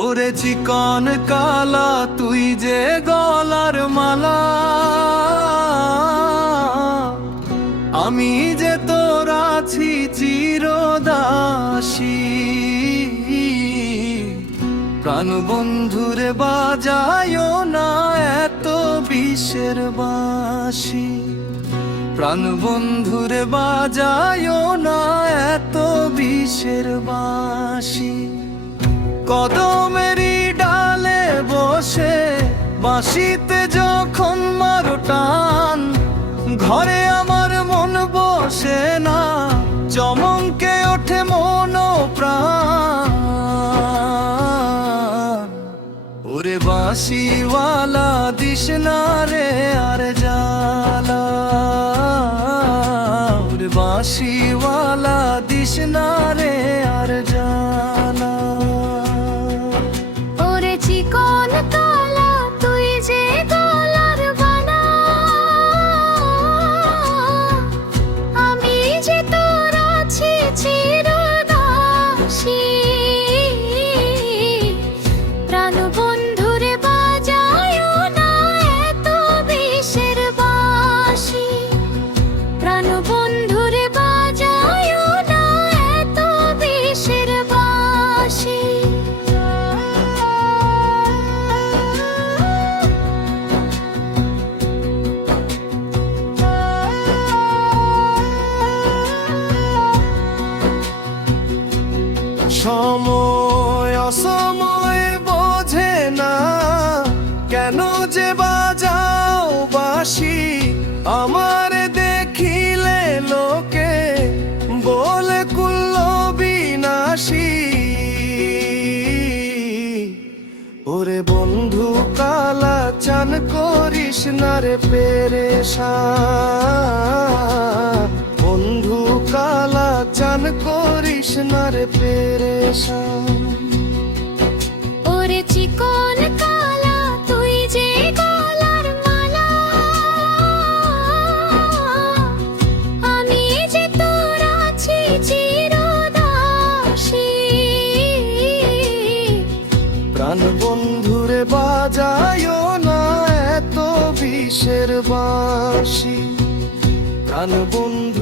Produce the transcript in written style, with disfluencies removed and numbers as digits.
ওরে চিকন কালা তুই যে গলার মালা, আমি যে তোর আছি চিরদাসী। প্রাণ বন্ধুরে বাজায়ো না এত বিষের বাঁশি, প্রাণ বন্ধুরে বাজায়ো না এত বিষের বাঁশি। কদমেরই ডালে বসে বাঁশিতে যখন মারো টান, ঘরে আমার মন বসে না, চমকে ওঠে মন প্রাণ। ওরে বাঁশিওয়ালা দিস না রে আর জ্বালা, ওরে বাঁশিওয়ালা দিস না রে আর জ্বালা। ওরে চিকন কালা তুই যে গলার বালা, আমি যে তোর আছি চিরদাসী। প্রাণ বন্ধুরে বাজায়ো না এত বিষের বাঁশি, প্রাণ বন্ধুরে বাজায়ো না এত বিষের বাঁশি। সময় অসময় বোঝে না, কেন যে বাজাও বাঁশি, আমার দেখিলে লোকে বলে কুল্ল বিনাশী। ওরে বন্ধু কালা চান করিস না রে পেরেশান, বন্ধু কালা চান করিস না রে পেরেশান। ওরে চিকন কালা তুই যে গলার মালা, আমি যে তোর আছি চিরদাসী। প্রাণ বন্ধুরে বাজায়ো না এত বিষের বাঁশি, প্রাণ বন্ধু